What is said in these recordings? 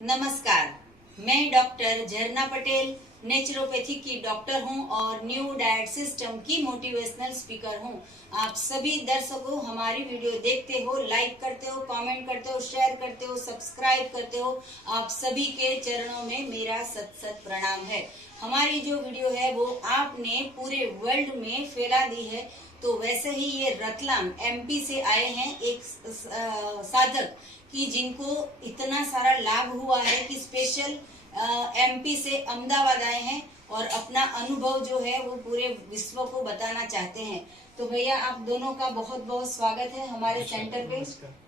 नमस्कार, मैं डॉक्टर झरना पटेल नेचुरोपैथी की डॉक्टर हूं और न्यू डाइट सिस्टम की मोटिवेशनल स्पीकर हूं। आप सभी दर्शकों हमारी वीडियो देखते हो, लाइक करते हो, कमेंट करते हो, शेयर करते हो, सब्सक्राइब करते हो। आप सभी के चरणों में मेरा सत सत प्रणाम है। हमारी जो वीडियो है वो आपने पूरे वर्ल्ड में फैला दी है। तो वैसे ही ये रतलाम एमपी से आए हैं एक साधक कि जिनको इतना सारा लाभ हुआ है कि स्पेशल एमपी से अहमदाबाद आए हैं और अपना अनुभव जो है वो पूरे विश्व को बताना चाहते हैं। तो भैया आप दोनों का बहुत बहुत स्वागत है हमारे सेंटर पे।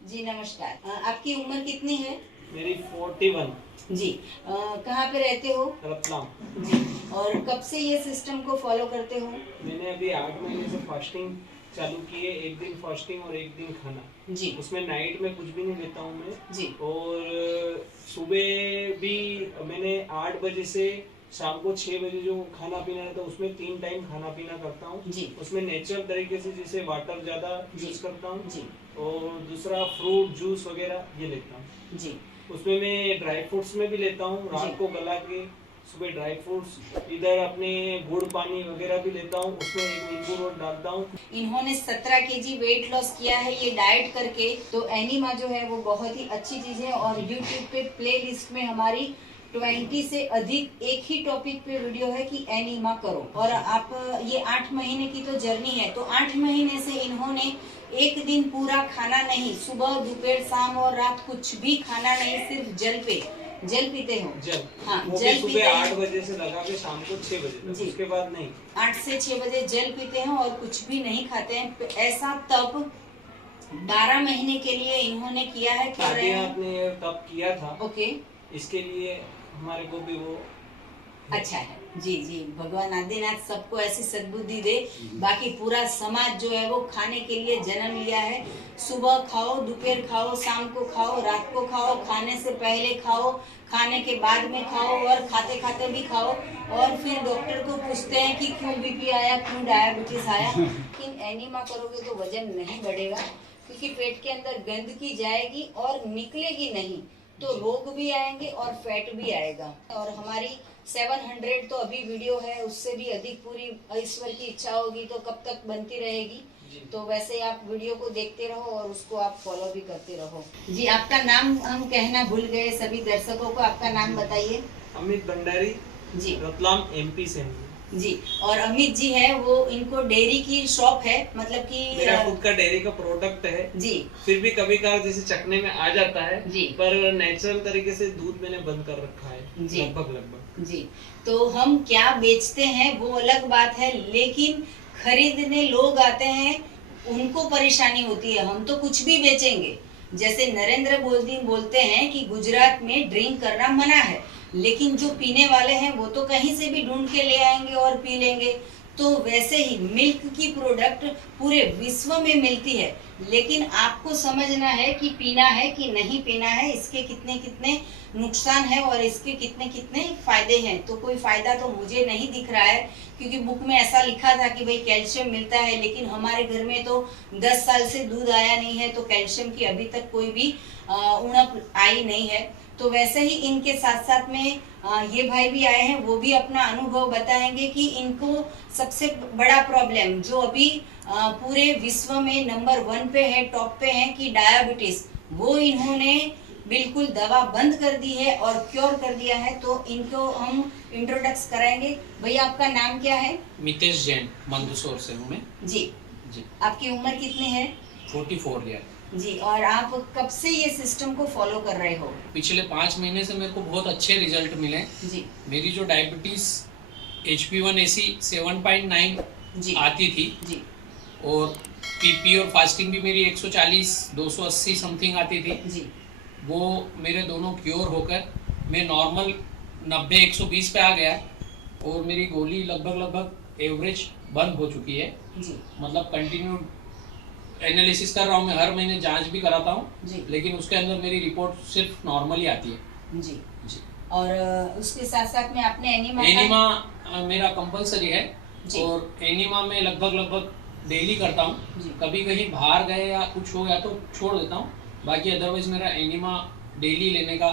जी नमस्कार। आपकी उम्र कितनी है? मेरी 41। जी। कहाँ पे रहते हो? रतलाम। जी। और कब से ये सिस्टम को फॉलो करते हो? मैंने अभी 8 महीने से फास्टिंग चालू की है। एक दिन फास्टिंग और एक दिन खाना। जी। उसमें नाइट में कुछ भी नहीं लेता हूँ मैं। जी। और सुबह भी मैंने 8 बजे से शाम को 6 बजे जो खाना पीना रहता है उसमें 3 टाइम खाना पीना करता हूँ। उसमें नेचुरल तरीके से जैसे वाटर ज्यादा यूज करता हूँ और दूसरा फ्रूट जूस वगैरह ये लेता हूँ। जी। उसमें मैं ड्राई फ्रूट्स में भी लेता हूँ, रात को गला के सुबह ड्राई फ्रूट्स, इधर अपने गुड़ पानी वगैरह भी लेता हूँ, उसमें एक नींबू रोट डालता हूँ। इन्होंने 17 केजी वेट लॉस किया है ये डाइट करके। तो एनिमा जो है वो बहुत ही अच्छी चीज है और यूट्यूब पे प्ले लिस्ट में हमारी 20 से अधिक एक ही टॉपिक पे वीडियो है कि एनिमा करो। और आप ये 8 महीने की तो जर्नी है, तो 8 महीने से इन्होंने एक दिन पूरा खाना नहीं, सुबह दोपहर शाम और रात कुछ भी खाना नहीं, सिर्फ जल पीते हो? जल। हाँ, वो जल सुबह 8 बजे से लगा के शाम को 6 बजे तक, उसके बाद नहीं। 8 से 6 बजे जल पीते हैं और कुछ भी नहीं खाते हैं। ऐसा तब 12 महीने के लिए इन्होंने किया है। आपने तब किया था। ओके। इसके लिए हमारे को भी वो अच्छा है। जी जी, भगवान आदिनाथ सबको ऐसी सद्बुद्धि दे। बाकी पूरा समाज जो है वो खाने के लिए जन्म लिया है। सुबह खाओ, दोपहर खाओ, शाम को खाओ, रात को खाओ, खाने से पहले खाओ, खाने के बाद में खाओ और खाते खाते भी खाओ। और फिर डॉक्टर को पूछते हैं कि क्यों बीपी आया, क्यों डायबिटीज आया। लेकिन एनिमा करोगे तो वजन नहीं बढ़ेगा, क्योंकि पेट के अंदर गंदगी जाएगी और निकलेगी नहीं, तो रोग भी आएंगे और फैट भी आएगा। और हमारी 700 तो अभी वीडियो है, उससे भी अधिक पूरी ईश्वर की इच्छा होगी तो कब तक बनती रहेगी। तो वैसे आप वीडियो को देखते रहो और उसको आप फॉलो भी करते रहो। जी, आपका नाम हम कहना भूल गए सभी दर्शकों को, आपका नाम बताइए। अमित भंडारी जी, रतलाम एमपी से हैं जी। और अमित जी है वो, इनको डेयरी की शॉप है, मतलब कि मेरा खुद का डेयरी का प्रोडक्ट है जी। फिर भी कभी कभार जैसे चखने में आ जाता है जी, पर नेचुरल तरीके से दूध मैंने बंद कर रखा है जी, लगभग जी। तो हम क्या बेचते हैं वो अलग बात है, लेकिन खरीदने लोग आते हैं उनको परेशानी होती है। हम तो कुछ भी बेचेंगे। जैसे नरेंद्र मोदी बोलते हैं कि गुजरात में ड्रिंक करना मना है, लेकिन जो पीने वाले हैं वो तो कहीं से भी ढूंढ के ले आएंगे और पी लेंगे। तो वैसे ही मिल्क की प्रोडक्ट पूरे विश्व में मिलती है, लेकिन आपको समझना है कि पीना है कि नहीं पीना है, इसके कितने कितने नुकसान है और इसके कितने कितने फायदे हैं। तो कोई फायदा तो मुझे नहीं दिख रहा है, क्योंकि बुक में ऐसा लिखा था कि भाई कैल्शियम मिलता है, लेकिन हमारे घर में तो 10 साल से दूध आया नहीं है, तो कैल्शियम की अभी तक कोई भी उणप आई नहीं है। तो वैसे ही इनके साथ साथ में ये भाई भी आए हैं, वो भी अपना अनुभव बताएंगे कि इनको सबसे बड़ा प्रॉब्लम जो अभी पूरे विश्व में नंबर 1 पे है, टॉप पे है कि डायबिटीज, वो इन्होंने बिल्कुल दवा बंद कर दी है और क्योर कर दिया है। तो इनको हम इंट्रोडक्स कराएंगे। भैया आपका नाम क्या है? मितेश जैन, मंदसौर से हूँ मैं जी। जी। आपकी उम्र कितनी है? 44 ईयर जी। और आप कब से ये सिस्टम को फॉलो कर रहे हो? पिछले 5 महीने से मेरे को बहुत अच्छे रिजल्ट मिले जी। मेरी जो डायबिटीज HB1AC 7.9 जी आती थी जी, और PP और फास्टिंग भी मेरी 140 280 समथिंग आती थी जी, वो मेरे दोनों क्योर होकर मैं नॉर्मल 90 120 पे आ गया और मेरी गोली लगभग एवरेज बंद हो चुकी है जी। मतलब कंटिन्यू एनालिसिस कर रहा हूँ मैं, हर महीने जांच भी कराता हूँ, लेकिन उसके अंदर मेरी रिपोर्ट सिर्फ नॉर्मल ही आती है जी जी। और उसके साथ साथ में आपने एनिमा मेरा कंपलसरी है और एनिमा में लगभग डेली करता हूँ। कभी कहीं बाहर गए या कुछ हो गया तो छोड़ देता हूँ, बाकी अदरवाइज मेरा एनिमा डेली लेने का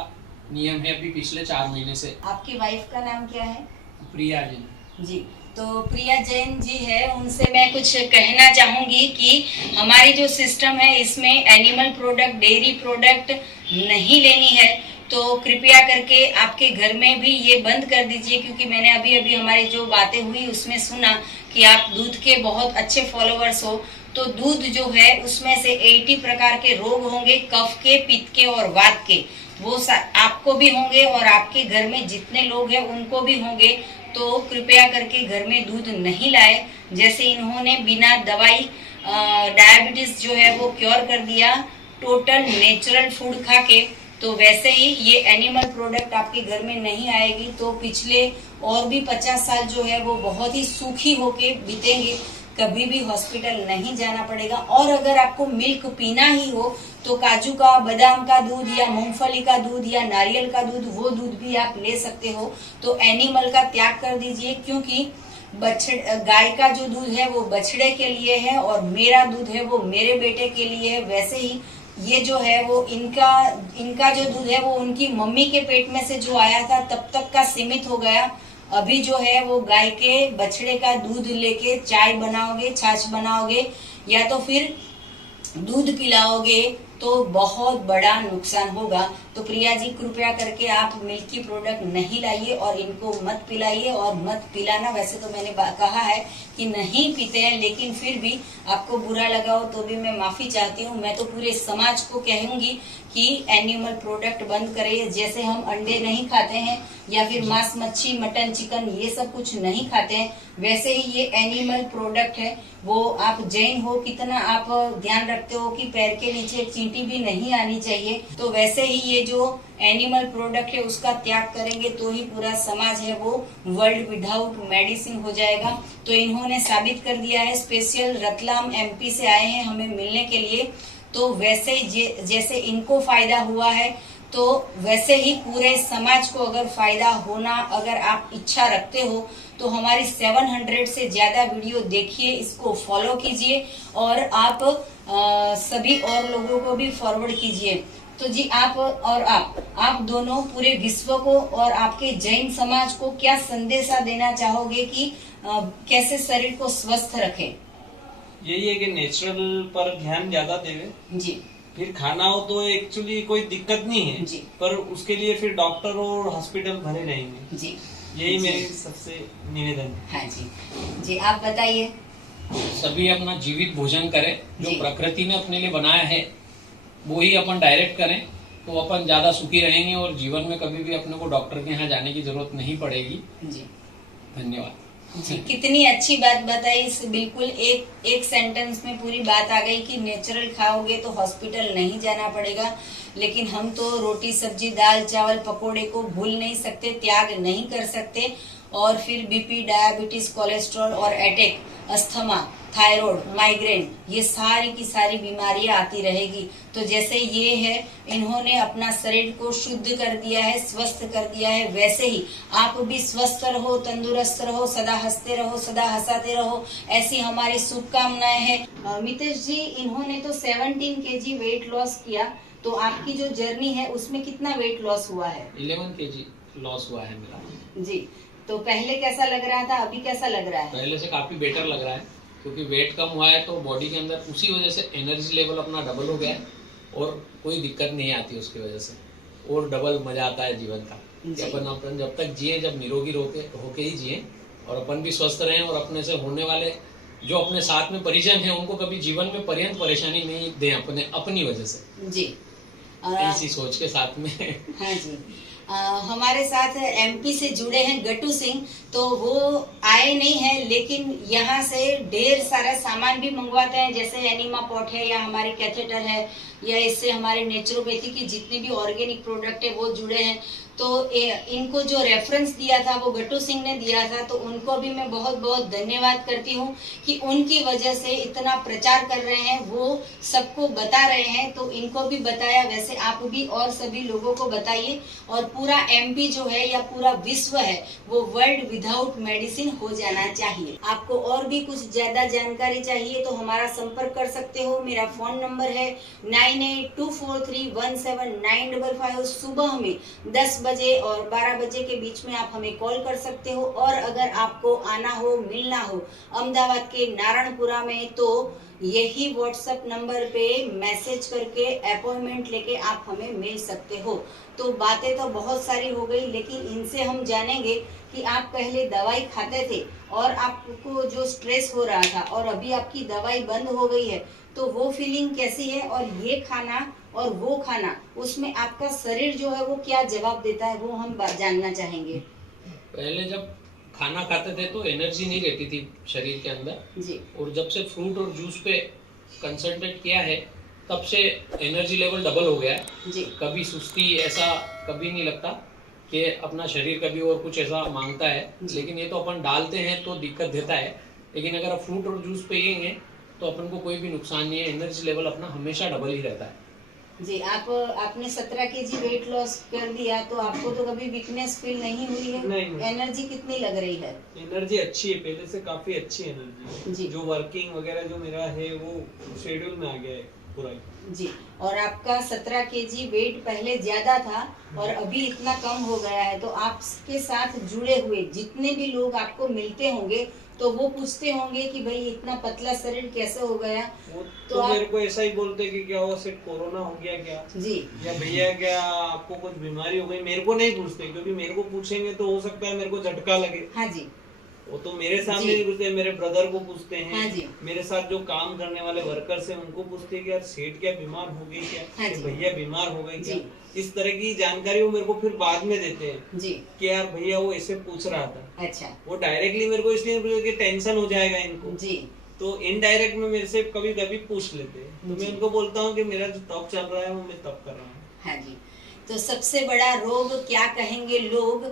नियम है अभी पिछले 4 महीने से। आपकी वाइफ का नाम क्या है? प्रिया जी। जी, तो प्रिया जैन जी है, उनसे मैं कुछ कहना चाहूंगी कि हमारी जो सिस्टम है इसमें एनिमल प्रोडक्ट, डेयरी प्रोडक्ट नहीं लेनी है तो कृपया करके आपके घर में भी ये बंद कर दीजिए, क्योंकि मैंने अभी अभी हमारी जो बातें हुई उसमें सुना कि आप दूध के बहुत अच्छे फॉलोअर्स हो। तो दूध जो है उसमें से 80 प्रकार के रोग होंगे, कफ के, पित्त के और वात के, वो आपको भी होंगे और आपके घर में जितने लोग हैं उनको भी होंगे। तो कृपया करके घर में दूध नहीं लाए। जैसे इन्होंने बिना दवाई डायबिटीज जो है वो क्योर कर दिया टोटल नेचुरल फूड खा के, तो वैसे ही ये एनिमल प्रोडक्ट आपके घर में नहीं आएगी तो पिछले और भी 50 साल जो है वो बहुत ही सुखी होके बीतेंगे, कभी भी हॉस्पिटल नहीं जाना पड़ेगा। और अगर आपको मिल्क पीना ही हो तो काजू का, बादाम का दूध या मूंगफली का दूध या नारियल का दूध, वो दूध भी आप ले सकते हो। तो एनिमल का त्याग कर दीजिए, क्योंकि गाय का जो दूध है वो बछड़े के लिए है और मेरा दूध है वो मेरे बेटे के लिए है। वैसे ही ये जो है वो इनका जो दूध है वो उनकी मम्मी के पेट में से जो आया था तब तक का सीमित हो गया। अभी जो है वो गाय के, बछड़े का दूध लेके चाय बनाओगे, छाछ बनाओगे या तो फिर दूध पिलाओगे तो बहुत बड़ा नुकसान होगा। तो प्रिया जी कृपया करके आप मिल्की प्रोडक्ट नहीं लाइए और इनको मत पिलाइए और मत पिलाना। वैसे तो मैंने कहा है कि नहीं पीते हैं, लेकिन फिर भी आपको बुरा लगा हो तो भी मैं माफी चाहती हूँ। मैं तो पूरे समाज को कहूंगी कि एनिमल प्रोडक्ट बंद करें। जैसे हम अंडे नहीं खाते हैं या फिर मांस, मच्छी, मटन, चिकन ये सब कुछ नहीं खाते हैं, वैसे ही ये एनिमल प्रोडक्ट है। वो आप जैन हो, कितना आप ध्यान रखते हो कि पैर के नीचे चींटी भी नहीं आनी चाहिए, तो वैसे ही ये जो एनिमल प्रोडक्ट है उसका त्याग करेंगे तो ही पूरा समाज है वो वर्ल्ड विदाउट मेडिसिन हो जाएगा। तो इन्होंने साबित कर दिया है, स्पेशल रतलाम MP से आए हैं हमें मिलने के लिए। तो वैसे जैसे इनको फायदा हुआ है तो वैसे ही पूरे समाज को अगर फायदा होना, अगर आप इच्छा रखते हो तो हमारी 700 से ज्यादा वीडियो देखिए, इसको फॉलो कीजिए और आप सभी और लोगों को भी फॉरवर्ड कीजिए। तो जी आप दोनों पूरे विश्व को और आपके जैन समाज को क्या संदेशा देना चाहोगे कि कैसे शरीर को स्वस्थ रखें? यही है कि नेचुरल पर ध्यान ज्यादा देवे जी। फिर खाना हो तो एक्चुअली कोई दिक्कत नहीं है जी, पर उसके लिए फिर डॉक्टर और हॉस्पिटल भरे रहेंगे जी। यही मेरी सबसे निवेदन है। हाँ जी, जी आप बताइए। सभी अपना जीवित भोजन करें, जो प्रकृति ने अपने लिए बनाया है वो ही अपन डायरेक्ट करें तो अपन ज्यादा सुखी रहेंगे और जीवन में कभी भी अपने को डॉक्टर के यहाँ जाने की जरूरत नहीं पड़ेगी जी। धन्यवाद जी। कितनी अच्छी बात बताई, इस बिल्कुल एक सेंटेंस में पूरी बात आ गई कि नेचुरल खाओगे तो हॉस्पिटल नहीं जाना पड़ेगा। लेकिन हम तो रोटी, सब्जी, दाल, चावल, पकोड़े को भूल नहीं सकते, त्याग नहीं कर सकते और फिर BP, डायबिटीज, कोलेस्ट्रॉल और अटैक, अस्थमा, थायराइड, माइग्रेन, ये सारी की सारी बीमारियां आती रहेगी। तो जैसे ये है, इन्होंने अपना शरीर को शुद्ध कर दिया है, स्वस्थ कर दिया है, वैसे ही आप भी स्वस्थ रहो, तंदुरुस्त रहो, सदा हंसते रहो, सदा हंसाते रहो, ऐसी हमारी शुभकामनाएं हैं। मितेश जी, इन्होंने तो 17 kg वेट लॉस किया, तो आपकी जो जर्नी है उसमें कितना वेट लॉस हुआ है? 11 kg लॉस हुआ है मेरा जी। तो पहले कैसा लग रहा था, अभी कैसा लग रहा है? पहले से काफी बेटर लग रहा है, क्योंकि वेट कम हुआ है तो बॉडी के अंदर उसी वजह से एनर्जी लेवल अपना डबल हो गया है और कोई दिक्कत नहीं आती उसकी वजह से, और डबल मजा आता है जीवन का। अपन जब तक जिए, जब निरोगी होके ही जिए और अपन भी स्वस्थ रहें और अपने से होने वाले जो अपने साथ में परिजन हैं उनको कभी जीवन में पर्यंत परेशानी नहीं दें अपनी वजह से जी। इसी सोच के साथ में हाँ जी। हमारे साथ MP से जुड़े हैं गट्टू सिंह, तो वो आए नहीं है लेकिन यहाँ से ढेर सारा सामान भी मंगवाते हैं, जैसे एनिमा पॉट है या हमारे कैथेटर है या इससे हमारे नेचुरोपैथी की जितने भी ऑर्गेनिक प्रोडक्ट है वो जुड़े हैं। तो इनको जो रेफरेंस दिया था वो गट्टू सिंह ने दिया था, तो उनको भी मैं बहुत बहुत धन्यवाद करती हूँ कि उनकी वजह से इतना प्रचार कर रहे हैं, वो सबको बता रहे हैं। तो इनको भी बताया, वैसे आप भी और सभी लोगों को बताइए। और पूरा एमपी जो है या पूरा विश्व है वो वर्ल्ड विदाउट मेडिसिन हो जाना चाहिए। आपको और भी कुछ ज्यादा जानकारी चाहिए तो हमारा संपर्क कर सकते हो। मेरा फोन नंबर है 9824317955। सुबह में 10 बजे और 12 बजे के बीच में आप हमें कॉल कर सकते हो। और अगर आपको आना हो, मिलना हो अहमदाबाद के नारायणपुरा में, तो यही व्हाट्सएप नंबर पे मैसेज करके अपॉइंटमेंट लेके आप हमें मिल सकते हो। तो बातें तो बहुत सारी हो गई, लेकिन इनसे हम जानेंगे कि आप पहले दवाई खाते थे और आपको जो स्ट्रेस हो रहा था और अभी आपकी दवाई बंद हो गई है, तो वो फीलिंग कैसी है, और ये खाना और वो खाना, उसमें आपका शरीर जो है वो क्या जवाब देता है, वो हम जानना चाहेंगे। पहले जब खाना खाते थे तो एनर्जी नहीं रहती थी शरीर के अंदर जी, और जब से फ्रूट और जूस पे कंसंट्रेट किया है तब से एनर्जी लेवल डबल हो गया है जी। कभी सुस्ती ऐसा कभी नहीं लगता कि अपना शरीर कभी और कुछ ऐसा मांगता है, लेकिन ये तो अपन डालते हैं तो दिक्कत देता है। लेकिन अगर आप फ्रूट और जूस पिएंगे तो अपन को कोई भी नुकसान नहीं है, एनर्जी लेवल अपना हमेशा डबल ही रहता है। जी, आपने 17 केजी वेट लॉस कर दिया, तो आपको तो कभी वीकनेस फील नहीं हुई है? नहीं। एनर्जी कितनी लग रही है? एनर्जी अच्छी है, पहले से काफी अच्छी एनर्जी जी। जो वर्किंग वगैरह जो मेरा है वो शेड्यूल में आ गया है पूरा। जी, और आपका 17 केजी वेट पहले ज्यादा था और अभी इतना कम हो गया है। तो आपके साथ जुड़े हुए जितने भी लोग आपको मिलते होंगे तो वो पूछते होंगे कि भाई इतना पतला शरीर कैसे हो गया? वो तो मेरे को ऐसा ही बोलते कि क्या हुआ, सिर्फ कोरोना हो गया क्या जी, या भैया क्या आपको कुछ बीमारी हो गई। मेरे को नहीं पूछते, क्योंकि मेरे को पूछेंगे तो हो सकता है मेरे को झटका लगे। हाँ जी, वो तो मेरे सामने नहीं पूछते, मेरे ब्रदर को पूछते हैं। हाँ जी। मेरे साथ जो काम करने वाले वर्कर्स हैं उनको पूछते हैं कि यार सेठ क्या बीमार हो गई क्या, हाँ जी। भैया बीमार हो गए क्या। जी। इस तरह की जानकारी वो मेरे को फिर बाद में देते हैं जी। कि यार भैया वो ऐसे पूछ रहा था। अच्छा, वो डायरेक्टली मेरे को इसलिए पूछते कि टेंशन हो जाएगा इनको। जी, तो इनडायरेक्ट में मेरे से कभी कभी पूछ लेते हैं, तो जी। मैं उनको बोलता हूँ कि मेरा जो तब चल रहा है वो मैं तब कर रहा हूँ। हाँ जी। तो सबसे बड़ा रोग क्या कहेंगे लोग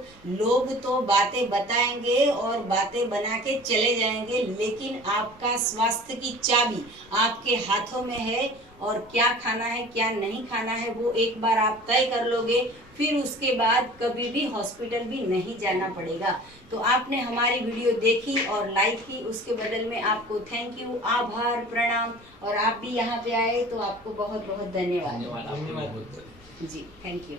तो बातें बताएंगे और बातें बना के चले जाएंगे, लेकिन आपका स्वास्थ्य की चाबी आपके हाथों में है। और क्या खाना है क्या नहीं खाना है वो एक बार आप तय कर लोगे, फिर उसके बाद कभी भी हॉस्पिटल भी नहीं जाना पड़ेगा। तो आपने हमारी वीडियो देखी और लाइक की, उसके बदल में आपको थैंक यू, आभार, प्रणाम। और आप भी यहाँ पे आए तो आपको बहुत बहुत धन्यवाद। धन्यवाद। धन्यवाद। जी, थैंक यू।